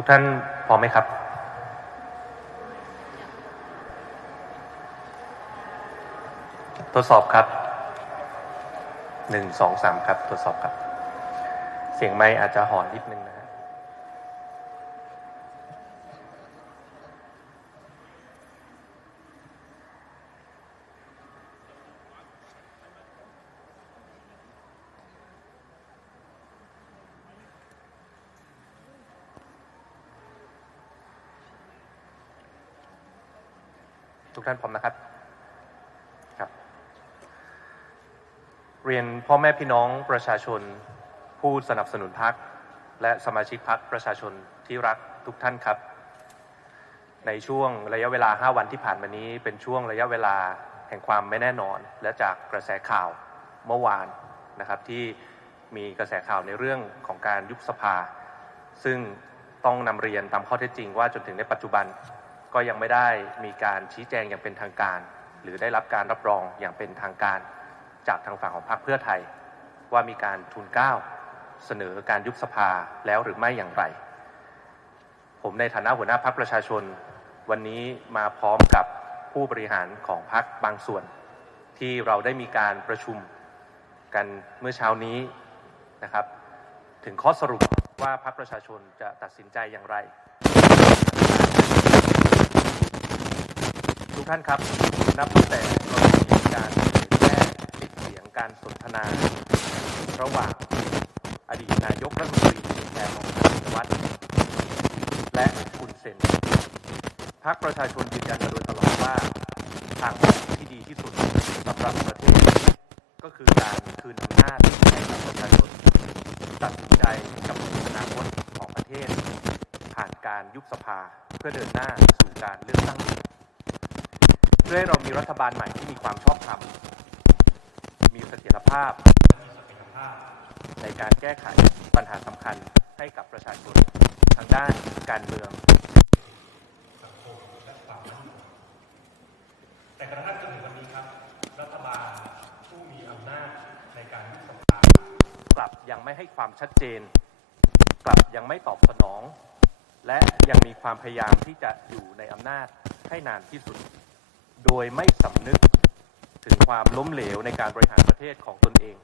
ทุกท่านพร้อมไหมครับ ทดสอบครับหนึ่งสองสามครับ ทดสอบครับ เสียงไม้อาจจะหอนนิดนึงนะ ทุกท่านพร้อมนะครับครับ เรียนพ่อแม่พี่น้องประชาชน ผู้สนับสนุนพักและสมาชิกพักประชาชนที่รักทุกท่านครับ ในช่วงระยะเวลา 5 วันที่ผ่านมานี้ เป็นช่วงระยะเวลาแห่งความไม่แน่นอน และจากกระแสข่าวเมื่อวานนะครับที่มีกระแสข่าวในเรื่องของการยุบสภา ซึ่งต้องนำเรียนตามข้อเท็จจริงว่าจนถึงในปัจจุบัน ก็ยังไม่ได้มีการชี้แจงอย่างเป็นทางการ หรือได้รับการรับรองอย่างเป็นทางการจากทางฝั่งของพรรคเพื่อไทย ว่ามีการทุนเก้าเสนอการยุบสภาแล้วหรือไม่อย่างไร ผมในฐานะหัวหน้าพรรคประชาชน วันนี้มาพร้อมกับผู้บริหารของพรรคบางส่วน ที่เราได้มีการประชุมกันเมื่อเช้านี้นะครับ ถึงข้อสรุปว่าพรรคประชาชนจะตัดสินใจอย่างไร ทุกท่านครับ นับตั้งแต่เรามีการเผยแพร่คลิปเสียงการสนทนา ระหว่างอดีตนายกรัฐมนตรีแทนของคุณชินวัตรและคุณเซนพรรคประชาชนยืนยันมาโดยตลอดว่าทางที่ดีที่สุดสำหรับประเทศ ก็คือการคืนอำนาจให้กับประชาชนตัดสินใจกับอนาคตของประเทศ ผ่านการยุบสภาเพื่อเดินหน้าสู่การเลือกตั้ง พื่อให้เรามีรัฐบาลใหม่ที่มีความชอบธรรม มีเสถียรภาพมีศักยภาพ ในการแก้ไขปัญหาสำคัญให้กับประชาชนทางด้านการเมืองสังคมและความมั่นคงแต่กระทั่งจนถึงวันนี้ครับ รัฐบาลผู้มีอำนาจในการยุบสภากลับยังไม่ให้ความชัดเจน กลับยังไม่ตอบสนอง และยังมีความพยายามที่จะอยู่ในอำนาจให้นานที่สุด โดยไม่สำนึกถึงความล้มเหลวในการบริหารประเทศของตนเอง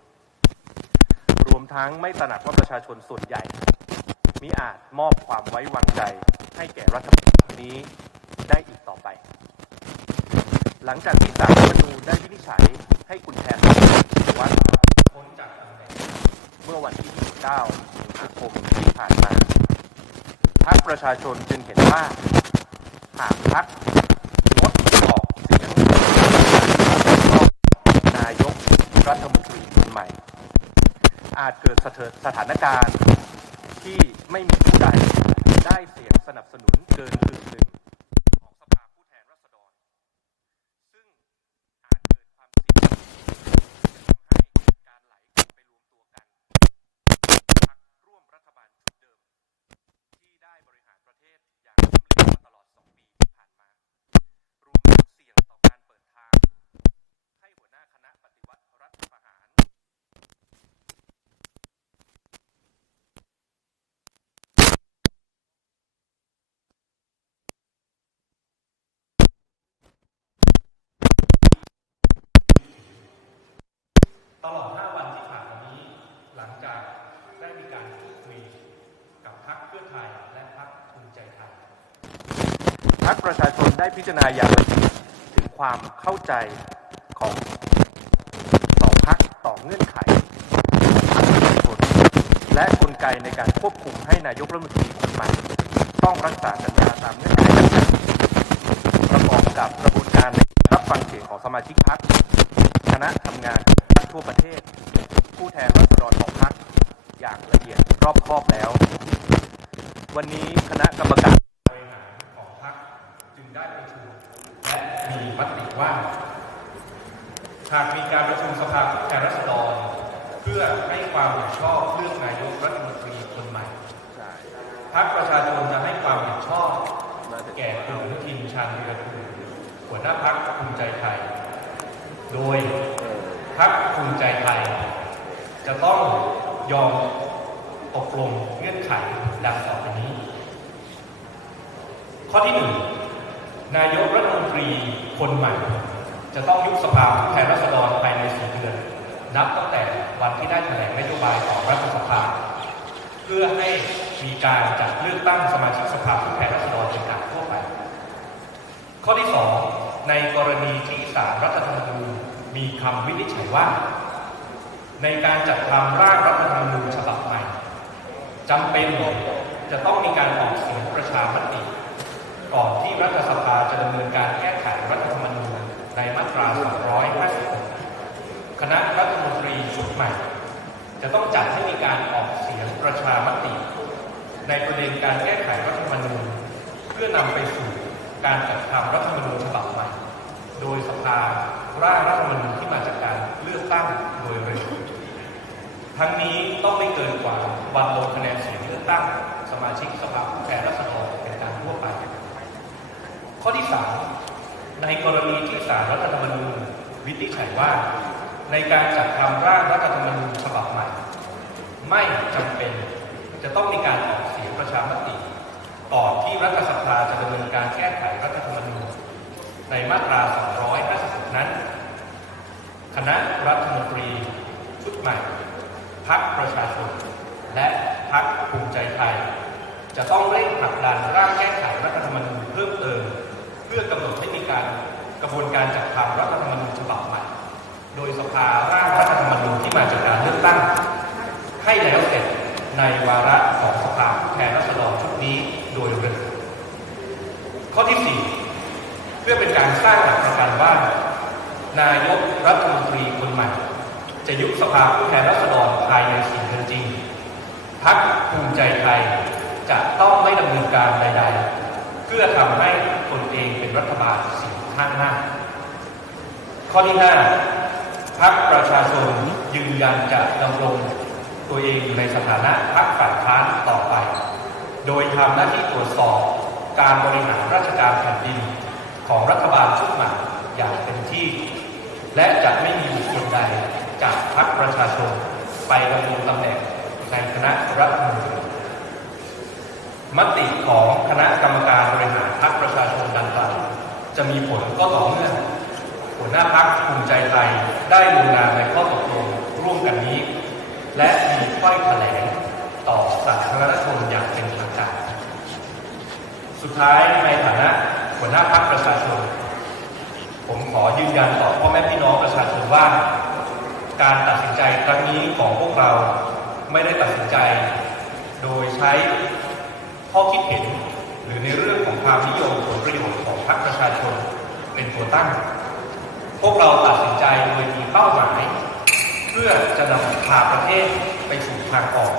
รวมทั้งไม่ตระหนักว่าประชาชนส่วนใหญ่ มิอาจมอบความไว้วางใจให้แก่รัฐบาลนี้ได้อีกต่อไป หลังจากที่ศาลรัฐธรรมนูญได้วินิจฉัยให้คุณแทนวัดพ้นจากตำแหน่งเมื่อวันที่ 29สิงหาคมที่ผ่านมาพรรคประชาชนจึงเห็นว่าหากพรรคงดออกเสียงนายกรัฐมนตรีคนใหม่ อาจ เกิดสะเทิดสถานการณ์ที่ไม่มีผู้ใดได้เสียงสนับสนุนเกินกึ่งหนึ่งสภาผู้แทนราษฎร ซึ่งอาจเกิดความเสี่ยงทำให้เกิดการไหลไปรวมตัวกัน พักร่วมรัฐบาลชุดเดิม ที่ได้บริหารประเทศอย่างล้มเหลวมาตลอด 2 ปีที่ผ่านมา รวมถึงเสี่ยงต่อการเปิดทาง ให้หัวหน้าคณะปฏิวัติรัฐประหาร ตลอด 5 วันที่ผ่านมานี้ หลังจากได้มีการพูดคุยกับพรรคเพื่อไทยและพรรคภูมิใจไทย พั กประชาชนได้พิจารณาอย่างละเอียดถึงความเข้าใจของต่อพักต่อเงื่อนไขของพรรคประชาชนและกลไกในการควบคุมให้นายกรัฐมนตรีคนใหม่ต้องรักษาสัญญาตามเงื่อนไขประกอบกับกระบวนการในรับฟังเสียงของสมาชิกพรรคณะทำงานพรรคทั่วประเทศ ผู้แทนราษฎรของพรรคอย่างละเอียดรอบคอบแล้ว วันนี้คณะกรรมการของพรรคจึงได้ประชุมและมีมติว่า หากมีการประชุมสภาผู้แทนราษฎร เพื่อให้ความเห็นชอบเลือกนายกรัฐมนตรีคนใหม่พรรคประชาชนจะให้ความเห็นชอบแก่คุณอนุทินชาญวีรกูลหัวหน้าพรรคภูมิใจไทย โดยพรรคภูมิใจไทย จะต้องยอมตกลงเงื่อนไขดังต่อไปนี้ ข้อที่หนึ่งนายกรัฐมนตรีคนใหม่ จะต้องยุบสภาผู้แทนราษฎรภายในสี่เดือน นับตั้งแต่วันที่ได้แถลงนโยบายของรัฐสภา เพื่อให้มีการจัดเลือกตั้งสมาชิกสภาผู้แทนราษฎรเป็นการทั่วไป ข้อที่สองในกรณีที่ศาลรัฐธรรมนูญมีคำวินิจฉัยว่า ในการจัดทำร่างรัฐธรรมนูญฉบับใหม่จำเป็นจะต้องมีการออกเสียงประชามติ ก่อนที่รัฐสภาจะดำเนินการแก้ไขรัฐ ในมาตรา 256 คณะรัฐมนตรีชุดใหม่ จะต้องจัดให้มีการออกเสียงประชามติ ในประเด็นการแก้ไขรัฐธรรมนูญ เพื่อนำไปสู่การจัดทำรัฐธรรมนูญฉบับใหม่ โดยสภาร่างรัฐธรรมนูญที่มาจากการเลือกตั้งโดยเร็วทั้งนี้ต้องไม่เกินกว่าวันลงคะแนนเสียงเลือกตั้ง สมาชิกสภาผู้แทนราษฎรเป็นการทั่วไป ข้อที่ 3 ในกรณีที่ศาลรัฐธรรมนูญวินิจฉัยว่า ในการจัดทำร่างรัฐธรรมนูญฉบับใหม่ ไม่จำเป็นจะต้องมีการออกเสียงประชามติก่อนที่รัฐสภาจะดำเนินการแก้ไขรัฐธรรมนูญในมาตรา 256 นั้น คณะรัฐมนตรีชุดใหม่พักประชาชน และพักภูมิใจไทย จะต้องเร่งผลักดันร่างแก้ไขรัฐธรรมนูญเพิ่มเติม เพื่อกำหนดให้มีการกระบวนการจัดทำรัฐธรรมนูญฉบับใหม่ โดยสภาร่างรัฐธรรมนูญที่มาจากการเลือกตั้ง ให้แล้วเสร็จในวาระของสภาผู้แทนราษฎรชุดนี้โดยเร็วข้อที่ 4 เพื่อเป็นการสร้างหลักประกันว่านายกรัฐมนตรีคนใหม่ จะยุบสภาผู้แทนราษฎรภายในสี่เดือนจริงพักภูมิใจไทยจะต้องไม่ดำเนินการใด ๆ พื่อทำให้ตนเองเป็นรัฐบาลเสียงข้างหน้าข้อที่5พักประชาชนยืนยันจะดำรงตัวเองอยู่ในสถานะพักฝ่ายค้านต่อไป โดยทำหน้าที่ตรวจสอบการบริหารราชการแผ่นดินของรัฐบาลชุดใหม่อย่างเต็มที่ และจะไม่มีบุคคลใดจากพรรคประชาชนไปดำรงตำแหน่งในคณะรัฐมนตรี มติของคณะกรรมการบริหารพรรคประชาชนดังกล่าวจะมีผลก็ต่อเมื่อหัวหน้าพรรคภูมิใจไทยได้ลงนามในข้อตกลงร่วมกันนี้ และมีข้อยแถลงต่อสาธารณชนอย่างเป็นทางการ สุดท้ายในฐานะหัวหน้าพรรคประชาชน ผมขอยืนยันต่อพ่อแม่พี่น้องประชาชนว่า การตัดสินใจครั้งนี้ของพวกเราไม่ได้ตัดสินใจ โดยใช้ ข้อคิดเห็น หรือในเรื่องของความนิยมผลประโยชน์ของพรรคประชาชนเป็นตัวตั้ง พวกเราตัดสินใจโดยมีเป้าหมาย เพื่อจะนำพาประเทศไปสู่ทางออก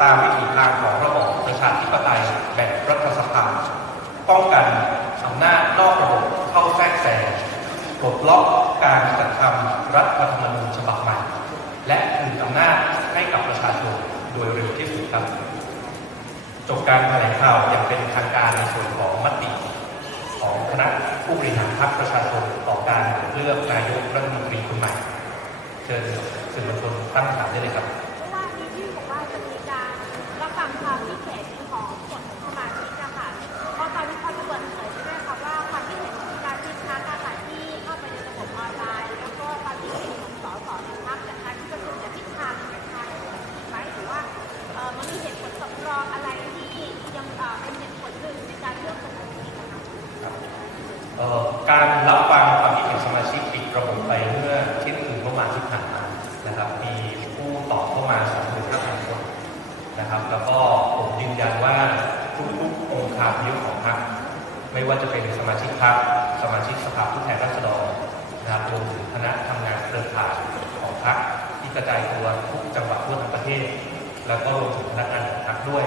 ตามวิถีทางของระบอบประชาธิปไตยแบบรัฐสภาป้องกันอำนาจนอกระบบเข้าแทรกแซงปลดล็อกการจัดทำรัฐธรรมนูญฉบับใหม่ และคืนอำนาจให้กับประชาชนโดยเร็วที่สุดครับ จบการแถลงข่าวอย่างเป็นทางการในส่วนของมติ ของคณะผู้บริหารพรรคประชาชนต่อการเลือกนายกรัฐมนตรีคนใหม่ เชิญสื่อมวลชนตั้งคำถามได้เลยครับเพราะว่ามีที่บอกว่าจะมีการรับฟังความคิดเห็นของ การรับฟังความคิดเห็นสมาชิกปิดระบบไปเมื่อเที่ยงคืนเมื่อวานที่ผ่านมานะครับ มีผู้ตอบเข้ามา2 5 0 0 0คนนะครับ แล้วก็ผมยืนยันว่าทุกๆองค์คาพยพของพรรคไม่ว่าจะเป็นสมาชิกพรรคสมาชิกสภาผู้แทนราษฎรนะครับรวมถึงคณะทำงานเครือข่ายของพรรคที่กระจายตัวทุกจังหวัดทั่วทั้งประเทศ แล้วก็รวมถึงพนักงานของพรรคด้วย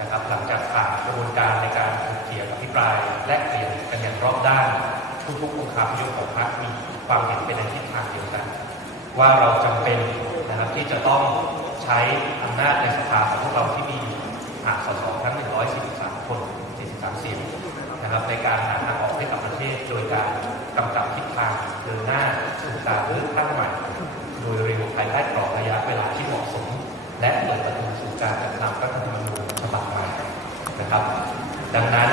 นะครับ หลังจากผ่านกระบวนการในการ ถกเถียงอภิปรายและเปลี่ยนกันอย่างรอบด้านทุกๆองค์คาพยพของพรรคมีความเห็นเป็นในทิศทางเดียวกัน ว่าเราจำเป็นนะครับที่จะต้องใช้อำนาจในสภาของพวกเราที่มีหากสสทั้ง 143 คน43เสียงนะครับในการหาทางออกให้กับประเทศโดยการกำกับทิศทางเดินหน้าสู่การเลือกตั้งใหม่โดยเร็วภายใต้กรอบระยะเวลาที่เหมาะสม และเปิดประตูสู่การจัดทำรัฐธรรมนูญฉบับใหม่นะครับ ดังนั้น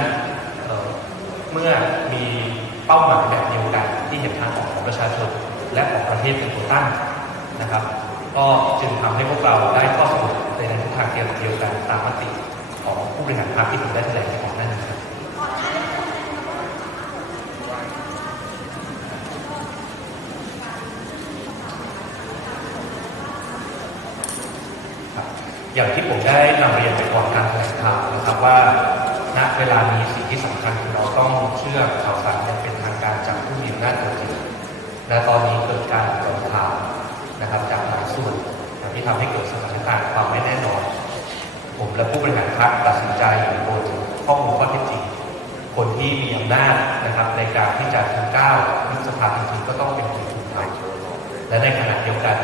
เมื่อมีเป้าหมายแบบเดียวกันที่เห็นทางออกของประชาชน และของประเทศเป็นตัวตั้งนะครับ ก็จึงทำให้พวกเราได้ข้อสรุปในแนวทางเดียวกันตามมติของผู้บริหารพรรคที่ผมได้แถลงไปก่อนหน้านี้ครับครับอย่างที่ผมได้นำเรียนไปก่อนการแถลงข่าวนะครับว่า ณเวลานี้สิ่งที่สำคัญคือเราต้องเชื่อข่าวสารอย่างเป็นทางการจากผู้มีอำนาจตัวจริงและตอนนี้เกิดการปล่อยข่าวนะครับจากหลายส่วนอที่ทำให้เกิดสถานการณ์ความไม่แน่นอน ผมและผู้บริหารพรรคตัดสินใจโดยข้อมูลข้อเท็จจริงคนที่มีอำนาจนะครับในการที่จะทูลเกล้ายุบสภาจริงๆก็ต้องเป็นคนถูกทำและในขณะเดียวกัน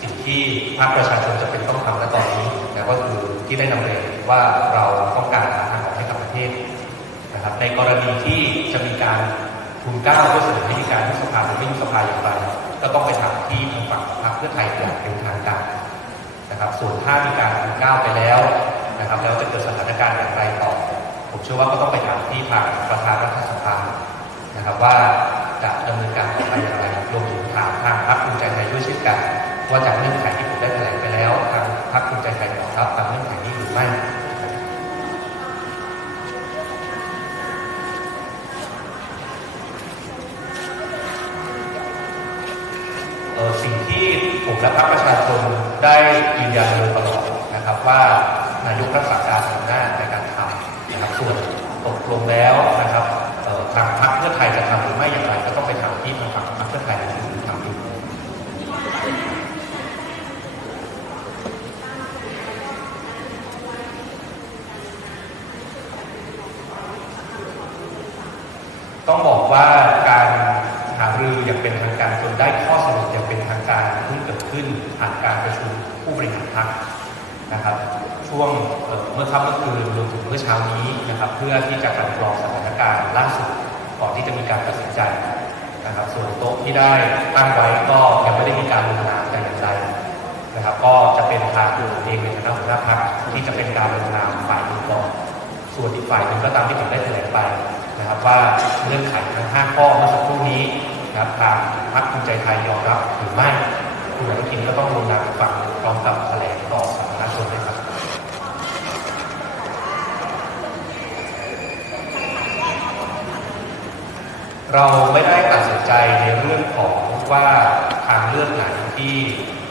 สิ่งที่ภาคประชาชนจะเป็นต้องทำณตอนนี้นะก็คือที่ได้นำเรียนว่าเราต้องการ นะครับ ในกรณีที่จะมีการทุนเกล้าเพื่อเสนอให้มีการยุบสภาหรือไม่ยุบสภาอย่างไรก็ต้องไปถามที่ทางฝั่งพรรคเพื่อไทยอย่างเป็นทางการนะครับ ส่วนถ้ามีการทุนเกล้าไปแล้วนะครับ แล้วจะเกิดสถานการณ์อย่างไรต่อ ผมเชื่อว่าก็ต้องไปถามที่ทางประธานรัฐสภานะครับว่าจะดำเนินการต่อไปอย่างไรรวมถึงถามทางพรรคภูมิใจไทยด้วยเช่นกัน ว่าจากเงื่อนไขที่ผมได้แถลงไปแล้ว ทางพรรคภูมิใจไทยตอบรับตามเงื่อนไขนี้หรือไม่ เอ่อสิ่งที่ผม และพรรคประชาชนได้ยืนยันโดยตลอดนะครับว่านายกรักษาการอำนาในการทำนะครับส่วนตกลงแล้วนะครับทางพรรคเพื่อไทยจะทำหรือไม่อย่างไรก็ต้องไปถามที่ทางพรรคเพื่อไทยที่ทำอยู่ต้องบอกว่าการหารืออย่างเป็นทางการจนได้ข้อ บริหารพรรคนะครับ ช่วงเมื่อค่ำเมื่อคืนรวมถึงเมื่อเช้านี้นะครับ เพื่อที่จะกลั่นกรองสถานการณ์ล่าสุดก่อนที่จะมีการตัดสินใจนะครับ ส่วนโต๊ะที่ได้ตั้งไว้ก็ยังไม่ได้มีการลงนามแต่อย่างใดนะครับ ก็จะเป็นทางตัวเองในฐานะหัวหน้าพรรคที่จะเป็นการลงนามฝ่ายหนึ่งก่อนส่วนอีกฝ่ายหนึ่งก็ตามที่ผมได้แถลงไปนะครับ ว่าเงื่อนไขทั้ง 5 ข้อเมื่อสักครู่นี้นะครับทางพรรคภูมิใจไทยยอมรับหรือไม่ คุณอนุทินก็ต้องลงนามอีกฝั่งหนึ่งพร้อมกับแถลงต่อสาธารณชนด้วยครับเราไม่ได้ตัดสินใจในเรื่องของว่าทางเลือกไหนที่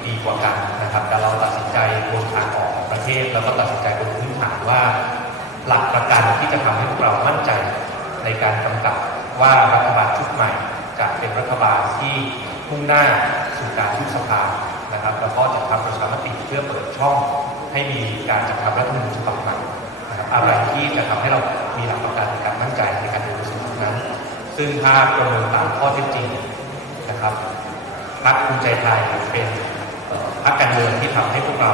ดีกว่ากันนะครับ แต่เราตัดสินใจบนทางออกของประเทศแล้วก็ตัดสินใจบนพื้นฐานว่า หลักประกันที่จะทำให้พวกเรามั่นใจในการกำกับว่ารัฐบาลชุดใหม่จะเป็นรัฐบาลที่มุ่งหน้า สู่การยุบสภานะครับ แล้วก็จะทำประชามติเพื่อเปิดช่องให้มีการจัดทำรัฐธรรมนูญฉบับใหม่นะครับอะไรที่จะทำให้เรามีหลักประกันในการมั่นใจในการดำเนินสิ่งนั้น ซึ่งถ้าประเมินตามข้อเท็จจริงนะครับพรรคภูมิใจไทยเป็นพรรคการเมืองที่ทำให้พวกเรา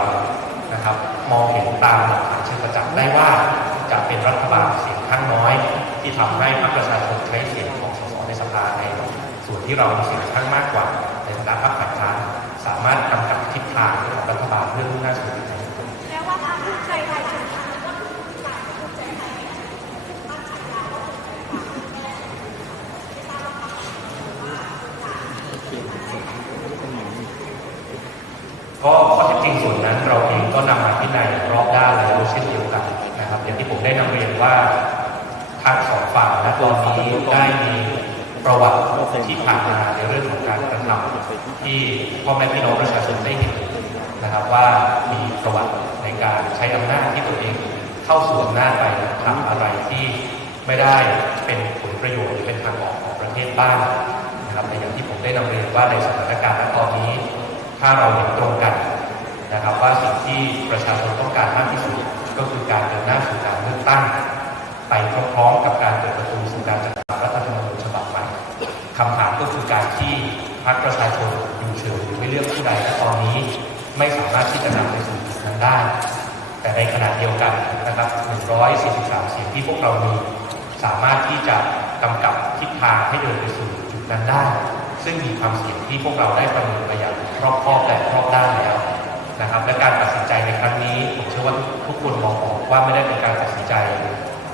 นะครับมองเห็นตามหลักฐานเชิงประจักษ์ได้ว่าจะเป็นรัฐบาลเสียงข้างน้อย ที่ทำให้พรรคประชาชนใช้เสียงของสสในสภาในส่วนที่เรามีเสียงข้างมากกว่า ในฐานะพรรคฝ่ายค้านสามารถกำกับทิศทางของรัฐบาลเพื่อมุ่งหน้าสู่การแม้ว่าพรรคภูมิใจไทยจะมีก็คือฝ่ายภูมิใจไทยตั้งฉายาว่าก็ข้อเท็จจริงส่วนนั้นเราเองก็นำมาพิจารณารอบด้านแล้วเช่นเดียวกันนะครับ อย่างที่ผมได้นำเรียนว่าทั้งสองฝ่ายและตอนนี้ได้มีประวัติที่ผ่านมาในเรื่องของการ กระทำที่พ่อแม่พี่น้องประชาชนได้เห็นนะครับว่ามีประวัติในการใช้อำนาจที่ตัวเองเข้าสู่อำนาจไปทำอะไรที่ไม่ได้เป็นผลประโยชน์หรือเป็นทางออกของประเทศบ้างนะครับแต่อย่างที่ผมได้นำเรียนว่าในสถานการณ์ตอนนี้ ถ้าเราเห็นตรงกันนะครับว่าสิ่งที่ประชาชน พรรคประชาชนอยู่เฉยหรือไม่เลือกผู้ใดตอนนี้ไม่สามารถที่จะนำไปสู่จุดนั้นได้ แต่ในขณะเดียวกันนะครับ 143 เสียงที่พวกเรามี สามารถที่จะกำกับทิศทางให้เดินไปสู่จุดนั้นได้ ซึ่งมีความเสี่ยงที่พวกเราได้ประเมินไปอย่างรอบคอบและรอบด้านแล้วนะครับ และการตัดสินใจในครั้งนี้ผมเชื่อว่าทุกคนมองออกว่าไม่ได้เป็นการตัดสินใจ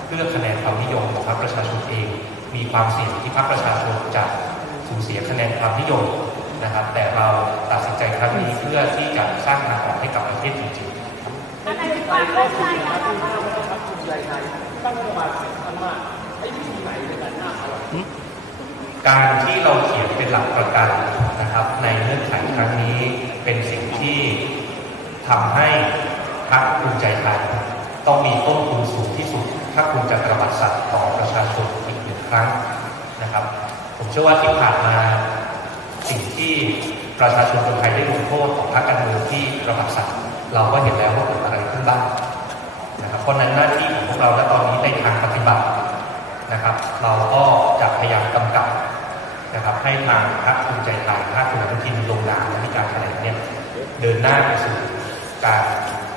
เพื่อคะแนนความนิยมของพรรคประชาชนเอง มีความเสี่ยงที่พรรคประชาชนจะ สูญเสียคะแนนความนิยมนะครับ แต่เราตัดสินใจครั้งนี้เพื่อที่จะสร้างทางออกให้กับประเทศจริงๆอะไรที่ความเข้าใจอะคะว่าการที่เราเขียนเป็นหลักประกันนะครับ ในเงื่อนไขครั้งนี้เป็นสิ่งที่ทำให้พรรคภูมิใจไทยต้องมีต้นทุนสูงที่สุด ถ้าคุณจะตระบัดสัตว์ต่อประชาชนอีกหนึ่งครั้งนะครับผม เชื่อว่าที่ผ่านมาสิ่งที่ประชาชนคนไทยได้ลงโทษของพรรคการเมืองที่ระบัดสัตว์เราก็เห็นแล้วว่าเกิดอะไรขึ้นบ้างนะครับเพราะนั้นหน้าที่ของพวกเราณตอนนี้ในทางปฏิบัตินะครับ เราก็จะพยายามกำกับนะครับ ให้ทางพรรคภูมิใจไทยถ้าคุณอนุทินลงนามและมีการแถลงเนี่ยเดินหน้าไปสู่การ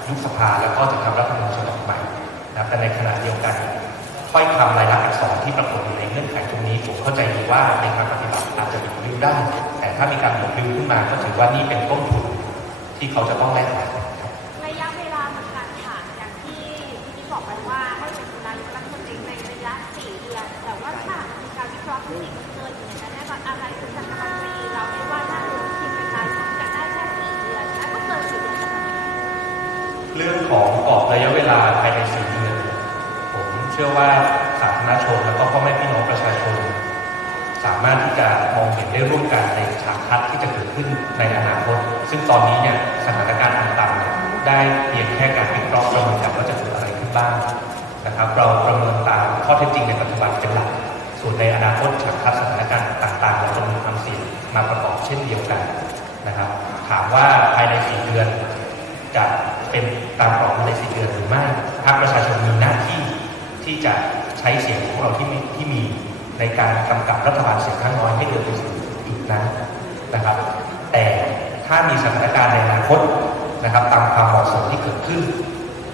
ยุบสภาแล้วก็จะทำรัฐธรรมนูญฉบับใหม่นะครับแต่ในขณะเดียวกัน ค่อยคำรายลักษณ์อักษรที่ปรากฏอยู่ในเงื่อนไขตรงนี้ผมเข้าใจดีว่าในทางปฏิบัติอาจจะบิดเบือนได้ แต่ถ้ามีการบิดเบือนขึ้นมาก็ถือว่านี่เป็นต้นทุนที่เขาจะต้องแลกมาระยะเวลาเหมือนกันค่ะ อย่างที่ที่บอกไปว่าให้เป็นนายกรัฐมนตรีในระยะสี่เดือน แต่ว่าถ้ามีการวิเคราะห์สิ่งเกินอยู่ในนั้นแน่นอนอะไรคือรัฐมนตรีเราไม่ว่าถ้าคุณคิดเป็นนายกจะได้แค่สี่เดือนแล้วก็เกินสี่เดือนจะทำยังไงเรื่องของกรอบระยะเวลาภายในสี่ เชื่อว่าสาธารณชนแล้วก็พ่อแม่พี่น้องประชาชน สามารถที่จะมองเห็นได้ร่วมกันในฉากทัศน์ที่จะเกิดขึ้นในอนาคต ซึ่งตอนนี้เนี่ยสถานการณ์ต่างๆเนี่ยได้เพียงแค่การวิเคราะห์ประเมินว่าจะเกิดอะไรขึ้นบ้างนะครับ เราประเมินตามข้อเท็จจริงในปัจจุบันเป็นหลัก ส่วนในอนาคตฉากทัศน์สถานการณ์ต่างๆเราจะมีความเสี่ยงมาประกอบเช่นเดียวกันนะครับ ถามว่าภายในสี่เดือนจะเป็นตามกรอบในสี่เดือนหรือไม่ภาคประชาชนมีหน้า ที่จะใช้เสียงของเราที่มีที่มีในการกำกับรัฐบาลเสียงข้างน้อยให้เดินไปสู่จุดนั้นนะครับ แต่ถ้ามีสถานการณ์ในอนาคตนะครับตามความเหมาะสมที่เกิดขึ้น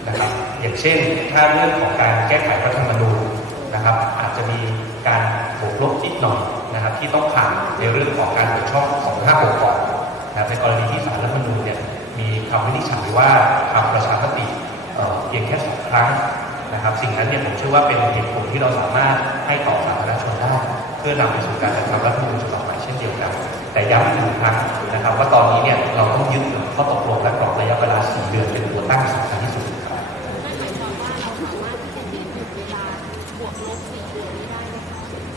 นะครับอย่างเช่นถ้าเรื่องของการแก้ไขรัฐธรรมนูญนะครับ อาจจะมีการบวกลบนิดหน่อยนะครับ ที่ต้องผ่านในเรื่องของการเปิดช่อง256ก่อนนะครับในกรณีที่สารรัฐธรรมนูญเนี่ยมีคำวินิจฉัยว่าทำประชามติเอ่อเพียงแค่สองครั้ง นะครับ สิ่งนั้นเนี่ยผมเชื่อว่าเป็นเหตุผลที่เราสามารถให้ต่อสาธารณชนได้เพื่อนำไปสู่การจัดทำรัฐธรรมนูญฉบับใหม่เช่นเดียวกัน แต่ย้ำอีกหนึ่งครั้งนะครับ ว่าตอนนี้เนี่ยเราต้องยึดข้อตกลงและกรอบระยะเวลา 4 เดือนเป็นตัวตั้งสำคัญที่สุด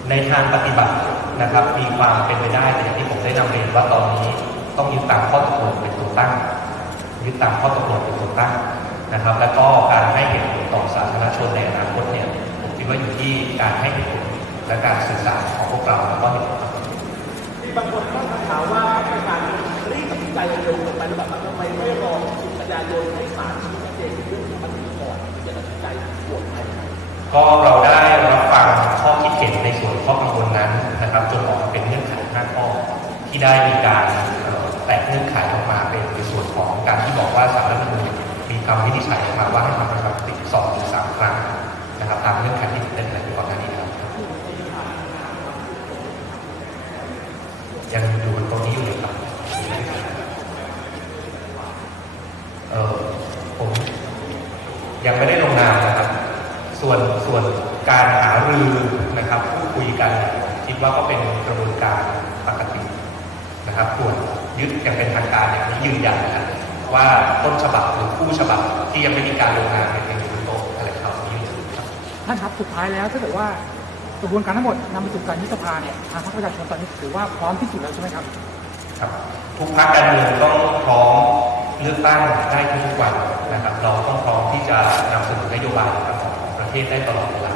ในทางปฏิบัตินะครับมีความเป็นไปได้แต่อย่างที่ผมได้นำเรียนว่าตอนนี้ต้องยึดตามข้อตกลงเป็นตัวตั้งยึดตามข้อตกลงเป็นตัวตั้ง นะครับ แล้วก็การให้เหตุผลต่อสาธารณชนในอนาคตเนี่ยผมคิดว่าอยู่ที่การให้เหตุผลและการสื่อสารของพวกเราแล้วก็เหตุผลมีบางคนตั้งคำถามว่าประชาชนรีบตัดสินใจเร็วๆไปหรือเปล่าทำไมไม่รอสิบกันยายนให้ศาลชี้ชัดเจนเรื่องของมันก่อนที่จะตัดสินใจโหวตใครก็เราได้รับฟังข้อคิดเห็นในส่วนข้อกังวลนั้นนะครับจนออกมาเป็นเงื่อนไข5ข้อที่ได้มีการเอ่อแตกเงื่อนไขออกมาเป็นในส่วนของการที่บอกว่าสา คำวินิจฉัยออกมาว่าให้ทำประชามติสองหรือสามครั้งนะครับตามเงื่อนไขที่ผมได้แถลงไปก่อนหน้านี้ครับยังอยู่ตรงนี้อยู่เลยครับเออผมยังไม่ได้ลงนามนะครับ ส่วนส่วนการหารือนะครับพูดคุยกันคิดว่าก็เป็นกระบวนการปกตินะครับส่วนยึดย่างเป็นทางการอย่างนี้ยืนยันนะครับ ว่าต้นฉบับหรือผู้ฉบับที่ยังไม่มีการลงนามเนี่ยยังอยู่บนโต๊ะอะไรข่าวนี้อยู่ครับท่านครับสุดท้ายแล้วถ้าเกิดว่ากระบวนการทั้งหมดนำไปสู่การยุบสภาเนี่ยทางพรรคประชาชนตอนนี้ถือว่าพร้อมที่สุดแล้วใช่ไหมครับครับทุกพรรคการเมืองต้องพร้อมเลือกตั้งได้ทุกๆวันนะครับ เราต้องพร้อมที่จะนำเสนอนโยบายต่างๆของประเทศได้ตลอดเวลา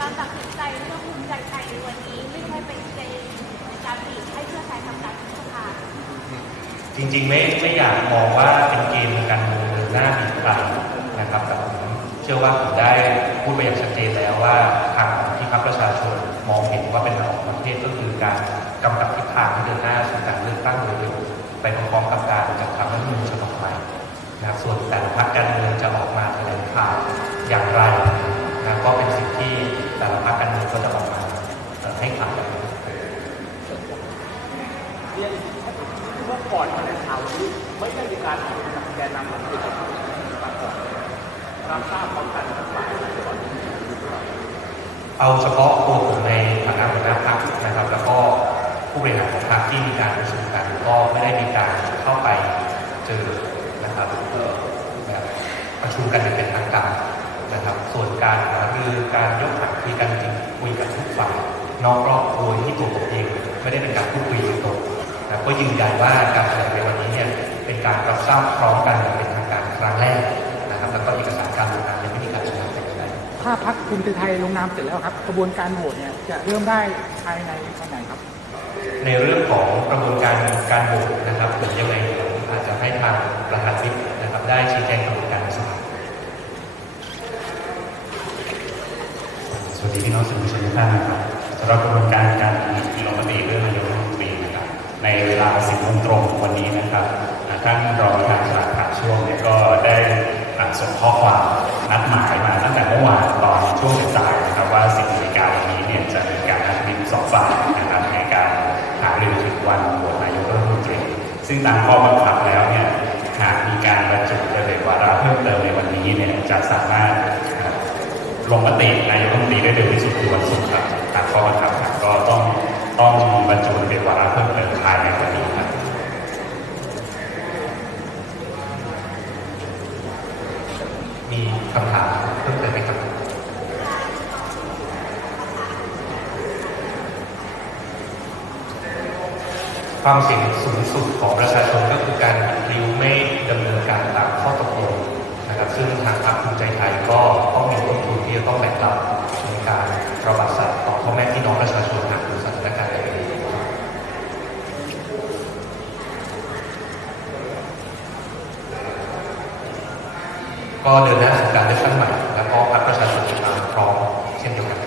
การตัดสินใจเรื่องภูมิใจไทยในวันนี้ไม่ใช่เป็นเกณฑ์ในการบีบให้เพื่อไทยทำการยุบสภา จริงๆไม่ไม่อยากมองว่าเป็นเกมการเมืองเดินหน้าบีบใครนะครับแต่ผมเชื่อว่าผมได้พูดไปอย่างชัดเจนแล้วว่าทางที่พรรคประชาชนมองเห็นว่าเป็นทางออกของประเทศก็คือการกำกับทิศทางที่เดินหน้าสู่การเลือกตั้งโดยเร็วไปพร้อมๆกับการจัดทำรัฐมนูญฉบับใหม่นะส่วนแต่ละพรรคการเมืองจะออกมาแถลงข่าวอย่างไรนะก็เป็นสิ่งที่แต่ละพรรคการเมืองก็จะออกมาเอ่อให้ข่าวแบบนั้น เรียนว่า ก่อนแถลงข่าวนี้ไม่ได้มีการพูดกับแกนนำของประชาชนมาก่อนรับทราบพร้อมกันทั้งฝ่ายก่อนเอาเฉพาะตัวผมในฐานะหัวหน้าพักนะครับ แล้วก็ผู้บริหารของพักที่มีการประชุมกันก็ไม่ได้มีการเข้าไปเจอนะครับแบบประชุมกันเป็นทางการนะครับ ส่วนการหารือการยกหันคุยกันจริงคุยกับทุกฝ่ายนอกรอบโดยที่ตัวผมเองไม่ได้เป็นการพูดคุยโดยตรง นะครับก็ยืนยันว่าการแถลงในวันนี้เนี่ยเป็นการรับทราบพร้อมกันอย่างเป็นทางการครั้งแรกนะครับแล้วก็เอกสารการลงนามยังไม่มีการแชร์แต่อย่างใดถ้าพักภูมิใจไทยลงนามเสร็จแล้วครับกระบวนการโหวตเนี่ยจะเริ่มได้ภายในวันไหนครับ ในเรื่องของกระบวนการการโหวตนะครับผมยังไงผมอาจจะให้ทางประธานวิปนะครับได้ชี้แจงกระบวนการในสภาสวัสดีพี่น้องสื่อมวลชนทุกท่านนะครับสำหรับกระบวนการการลงมติเรื่อง ในเวลา10โมงตรงวันนี้นะครับท่านรองประธานสภาผ่านช่วงเนี่ยก็ได้ส่งข้อความนัดหมายมาตั้งแต่เมื่อวานตอนช่วงสายนะครับว่า10นาฬิกาวันนี้เนี่ยจะมีการนัดมิตสองฝ่ายนะครับในการหารือถึงวันโหวตนายกรัฐมนตรีซึ่งตามข้อบังคับแล้วเนี่ยหากมีการบรรจุรายละเอียวาระเพิ่มเติมในวันนี้เนี่ยจะสามารถลงมตินายกรัฐมนตรีได้เร็วที่สุดคือวันศุกร์ครับตามข้อบังคับครับก็ต้องต้องบรราในวันนี้ครับมีคำถามเพิ่มเติมไหมครับความเสี่ยงสูงสุดของประชาชนก็คือการริ้วไม่ดำเนินการตามข้อตกลงนะครับ ซึ่งทางพรรคภูมิใจไทยก็ต้องมีต้นทุนที่จะต้องแบกรับในการระบาดสัตว์ต่อพ่อแม่พี่น้องประชาชนหากเกิดสถานการณ์ใด ก็เดินหน้าสู่การเลือกตั้งใหม่ แล้วก็พรรคประชาชนมีความพร้อมเช่นเดียวกัน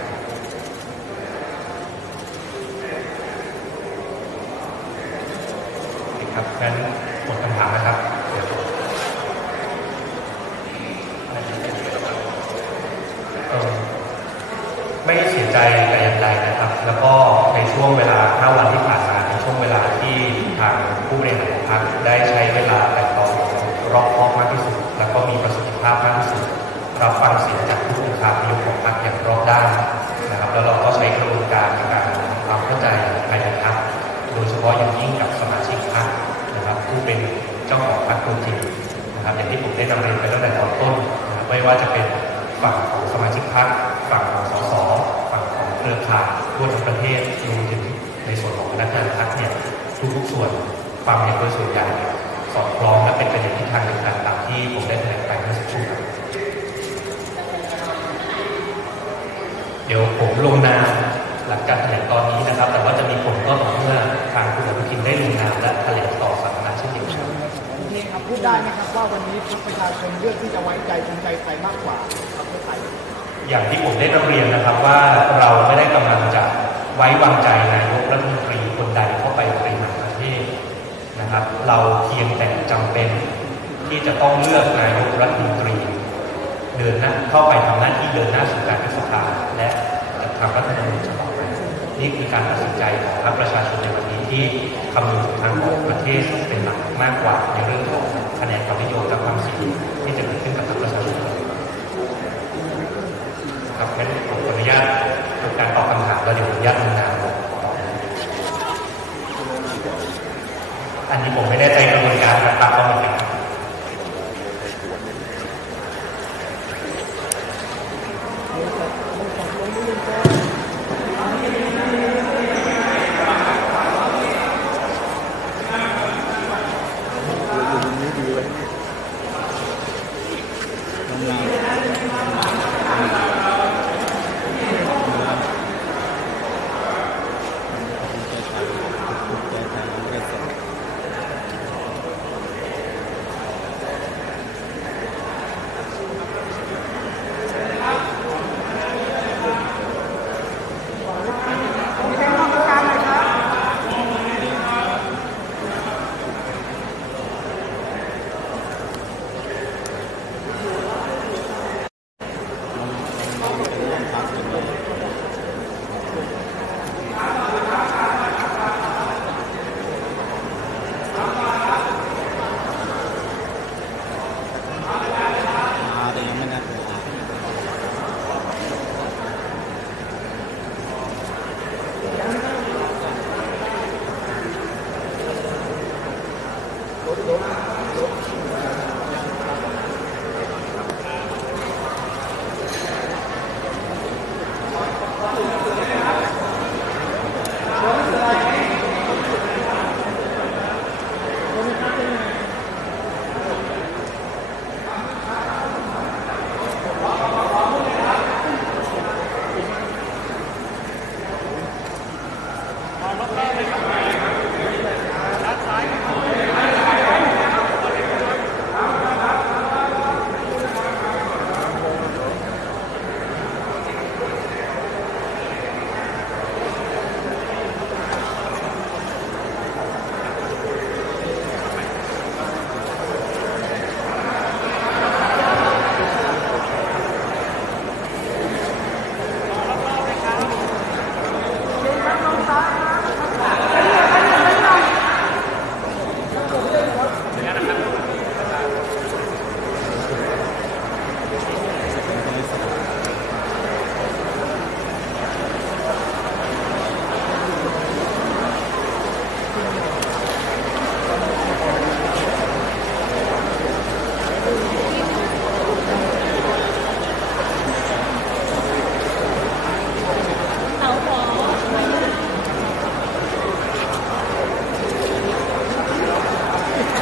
ครับงั้นหมดคำถามนะครับไม่เสียใจแต่อย่างใดนะครับ แล้วก็ในช่วงเวลา 5 วันที่ผ่านมาในช่วงเวลาที่ทางผู้บริหารของพรรคได้ใช้เวลา อย่าเรียนไปตั้งแต่ตอนต้นนะครับไม่ว่าจะเป็นฝั่งของสมาชิกพรรคฝั่งของสสฝั่งของเครือข่ายทั่วทั้งประเทศรวมถึงในส่วนของพนักงานพรรคเนี่ยทุกๆส่วนความเห็นโดยส่วนใหญ่สอดคล้องและเป็นไปในทิศทางเดียวกันตามที่ผมได้แถลงไปเมื่อสักครู่เดี๋ยวผมลงนามหลังจากแถลงตอนนี้นะครับ แต่ว่าจะมีผลก็ต่อเมื่อทางคุณอนุทินได้ลงนามและแถลงต่อสาธารณะเช่นเดียวกันนี่ครับพูดได้ไหมครับ ว่าวันนี้พประชาชนเลือกที่จะไว้ใจภูมิใจไทยมากกว่าพรรคเพื่อไทยอย่างที่ผมได้นำเรียนนะครับว่าเราไม่ได้กำลังจะไว้วางใจนายกรัฐมนตรีคนใดเข้าไปบริหารประเทศนะครับ เราเพียงแต่จำเป็นที่จะต้องเลือกนายกรัฐมนตรี เดินหน้าเข้าไปทำหน้าที่เดินหน้าสู่การยุบสภาและจัดทำรัฐธรรมนูญฉบับใหม่นี่คือการตัดสินใจของพรรคประชาชนในวันนี้ที่คำนึงถึงทางของประเทศเป็นหลักมากกว่าในเรื่อง คะแนนความนิยมและความเสี่ยงที่จะเกิดขึ้นกับประชาชนครับงั้นผมขออนุญาตทำการตอบคำถามแล้วเดี๋ยวผมอนุญาตลงนามออันนี้ผมไม่แน่ใจกระบวนการนะครับเพราะมัน